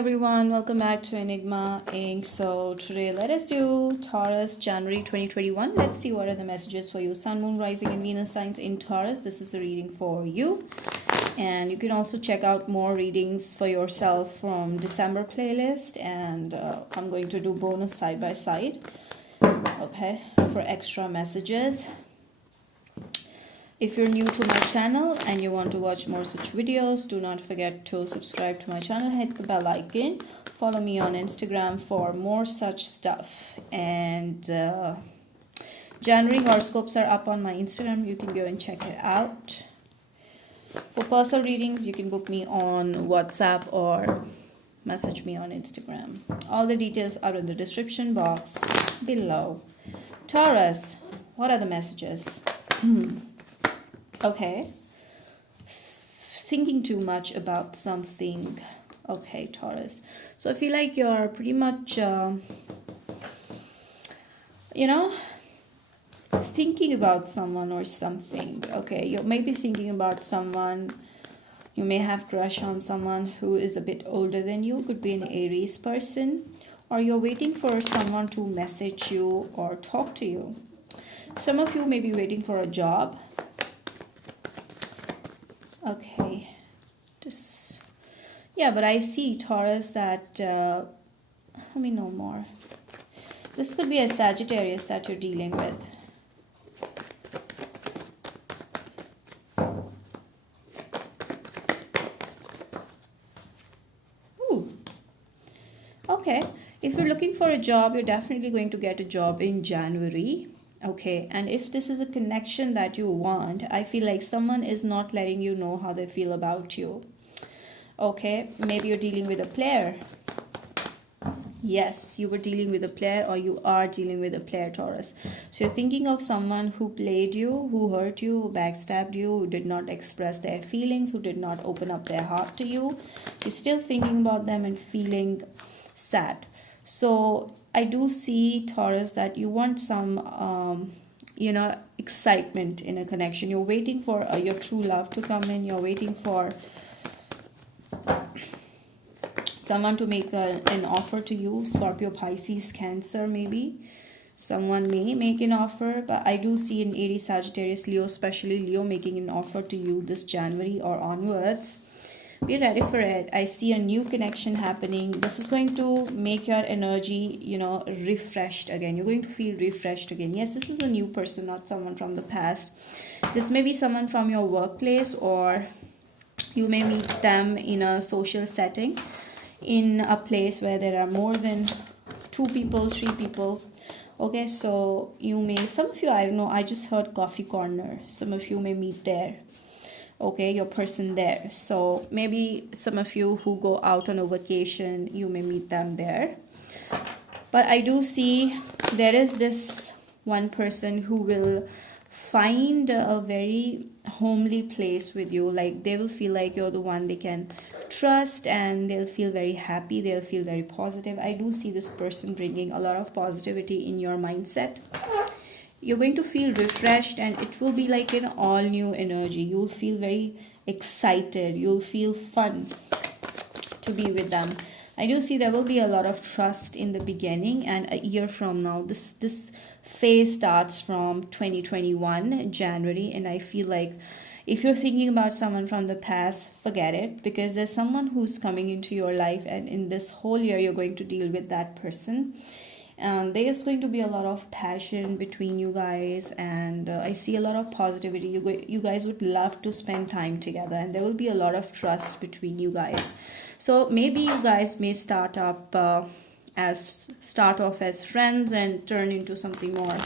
everyone, welcome back to Enigma Inc. So today let us do Taurus January 2021. Let's see what are the messages for you. Sun, Moon, Rising and Venus signs in Taurus. This is the reading for you. And you can also check out more readings for yourself from December playlist. And I'm going to do bonus side by side. Okay, for extra messages. If you're new to my channel and you want to watch more such videos, do not forget to subscribe to my channel, hit the bell icon, follow me on Instagram for more such stuff. And January horoscopes are up on my Instagram, you can go and check it out. For personal readings, you can book me on WhatsApp or message me on Instagram. All the details are in the description box below. Taurus, what are the messages? Okay, thinking too much about something. Okay, Taurus. So I feel like you're pretty much, thinking about someone or something. Okay, you may be thinking about someone. You may have crush on someone who is a bit older than you. Could be an Aries person. Or you're waiting for someone to message you or talk to you. Some of you may be waiting for a job. Okay, but I see, Taurus, that let me know more. This could be a Sagittarius that you're dealing with. Ooh. Okay, if you're looking for a job, you're definitely going to get a job in January. Okay, and if this is a connection that you want, I feel like someone is not letting you know how they feel about you. Okay, maybe you're dealing with a player. Yes, you were dealing with a player, or you are dealing with a player, Taurus. So you're thinking of someone who played you, who hurt you, who backstabbed you, who did not express their feelings, who did not open up their heart to you. You're still thinking about them and feeling sad. So I do see, Taurus, that you want some, excitement in a connection. You're waiting for your true love to come in. You're waiting for someone to make an offer to you. Scorpio, Pisces, Cancer, maybe. Someone may make an offer, but I do see an Aries, Sagittarius, Leo, especially Leo, making an offer to you this January or onwards. Be ready for it. I see a new connection happening. This is going to make your energy, refreshed again. You're going to feel refreshed again. Yes, this is a new person, not someone from the past. This may be someone from your workplace, or you may meet them in a social setting, in a place where there are more than 2 people, 3 people. Okay, so you may, some of you, I know, I just heard coffee corner. Some of you may meet there. Okay, your person there. So maybe some of you who go out on a vacation, you may meet them there. But I do see there is this one person who will find a very homely place with you. Like, they will feel like you're the one they can trust, and they'll feel very happy. They'll feel very positive. I do see this person bringing a lot of positivity in your mindset. You're going to feel refreshed, and it will be like an all new energy. You'll feel very excited. You'll feel fun to be with them. I do see there will be a lot of trust in the beginning, and a year from now, this phase starts from 2021 January, and I feel like if you're thinking about someone from the past, forget it, because there's someone who's coming into your life, and in this whole year you're going to deal with that person. There's going to be a lot of passion between you guys, and I see a lot of positivity. You guys would love to spend time together, and there will be a lot of trust between you guys. So maybe you guys may start off as friends and turn into something more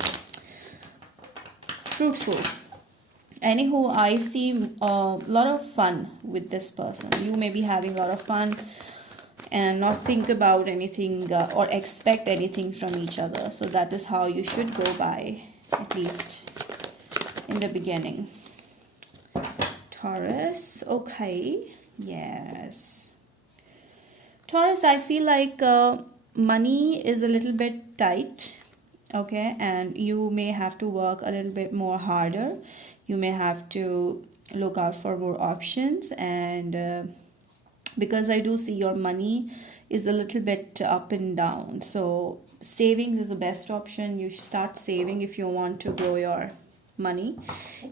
fruitful. Anywho, I see a lot of fun with this person. You may be having a lot of fun and not think about anything or expect anything from each other. So that is how you should go by, at least in the beginning. Taurus, okay, yes. Taurus, I feel like money is a little bit tight, okay, and you may have to work a little bit more harder. You may have to look out for more options, and because I do see your money is a little bit up and down. So savings is the best option. You start saving if you want to grow your money,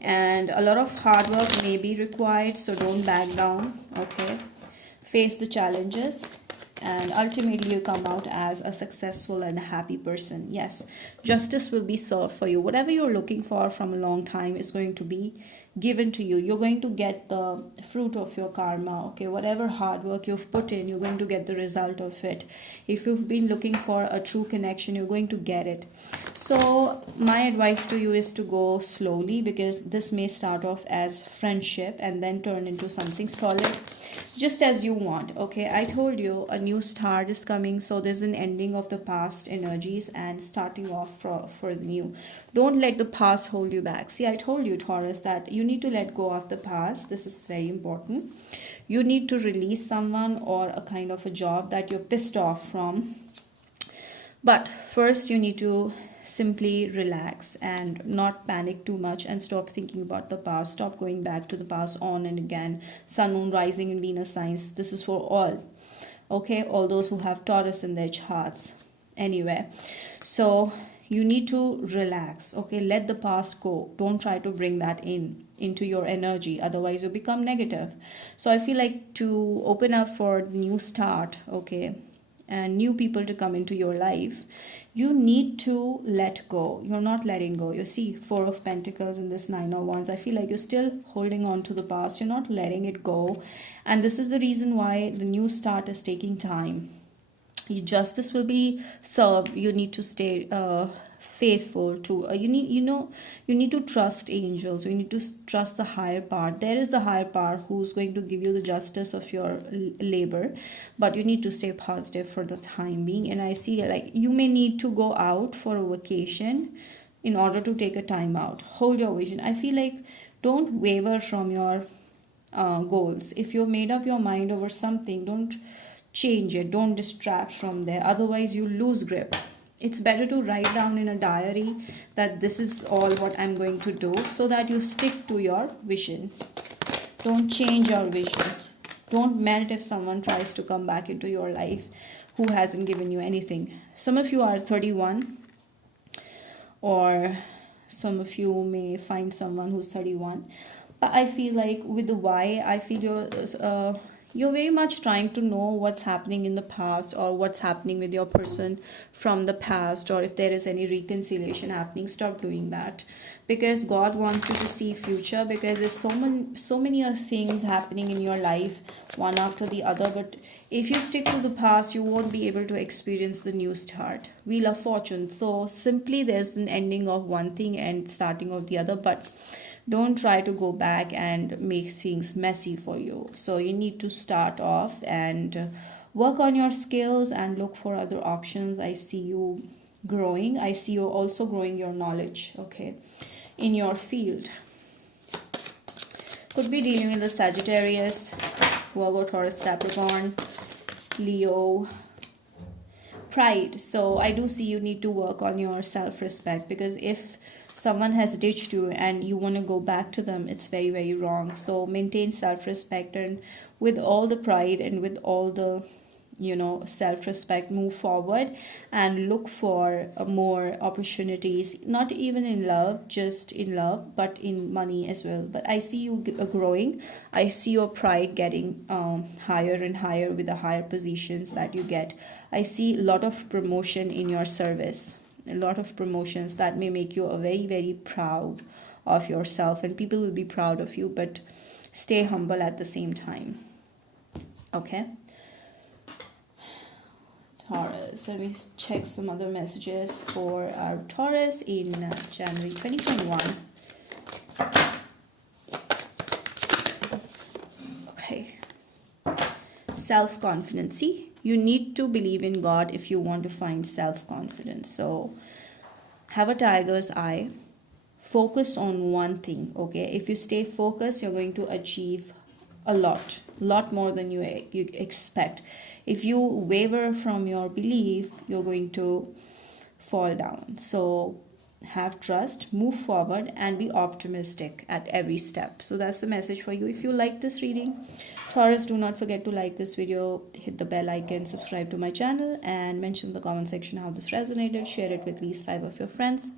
and a lot of hard work may be required, so don't back down. Okay, face the challenges, and ultimately you come out as a successful and a happy person. Yes, justice will be served for you. Whatever you're looking for from a long time is going to be given to you. You're going to get the fruit of your karma. Okay, whatever hard work you've put in, you're going to get the result of it. If you've been looking for a true connection, you're going to get it. So my advice to you is to go slowly, because this may start off as friendship and then turn into something solid, just as you want. Okay, I told you a new start is coming, so there's an ending of the past energies and starting off for the new. Don't let the past hold you back. See, I told you, Taurus, that you need to let go of the past. This is very important. You need to release someone or a kind of a job that you're pissed off from. But first you need to simply relax and not panic too much, and stop thinking about the past. Stop going back to the past on and again. Sun, moon, rising, and Venus signs. This is for all. Okay, all those who have Taurus in their charts. Anyway, so you need to relax. Okay, let the past go. Don't try to bring that into your energy, otherwise you become negative. So I feel like to open up for new start, okay, and new people to come into your life, you need to let go. You're not letting go. You see, Four of Pentacles in this Nine of Wands. I feel like you're still holding on to the past. You're not letting it go. And this is the reason why the new start is taking time. Justice will be served. You need to stay faithful to you need to trust angels. You need to trust the higher power. There is the higher power who's going to give you the justice of your labor, but you need to stay positive for the time being. And I see, like, you may need to go out for a vacation in order to take a time out. Hold your vision. I feel like don't waver from your goals. If you've made up your mind over something, don't change it. Don't distract from there, otherwise you lose grip. It's better to write down in a diary that this is all what I'm going to do, so that you stick to your vision. Don't change your vision. Don't melt if someone tries to come back into your life who hasn't given you anything. Some of you are 31, or some of you may find someone who's 31, but I feel like with the Y, I feel you're very much trying to know what's happening in the past, or what's happening with your person from the past, or if there is any reconciliation happening. Stop doing that, because God wants you to see future, because there's so many things happening in your life, one after the other. But if you stick to the past, you won't be able to experience the new start. Wheel of Fortune. So simply there's an ending of one thing and starting of the other, but don't try to go back and make things messy for you. So you need to start off and work on your skills and look for other options. I see you growing. I see you also growing your knowledge, okay, in your field. Could be dealing with the Sagittarius, Virgo, Taurus, Capricorn, Leo. Pride. So I do see you need to work on your self-respect, because if someone has ditched you and you want to go back to them, it's very, very wrong. So maintain self-respect, and with all the pride and with all the self-respect, move forward and look for more opportunities, not even in love, just in love, but in money as well. But I see you growing. I see your pride getting higher and higher with the higher positions that you get. I see a lot of promotion in your service, a lot of promotions that may make you a very, very proud of yourself, and people will be proud of you, but stay humble at the same time. Okay, Taurus. Let me check some other messages for our Taurus in January 2021. Okay, self-confidence. See, you need to believe in God if you want to find self-confidence. So have a tiger's eye. Focus on one thing, okay? If you stay focused, you're going to achieve a lot more than you expect. If you waver from your belief, you're going to fall down. So have trust, move forward, and be optimistic at every step. So that's the message for you. If you like this reading, Taurus, do not forget to like this video, hit the bell icon, subscribe to my channel, and mention in the comment section how this resonated. Share it with at least 5 of your friends.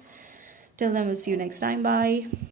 Till then, we'll see you next time. Bye.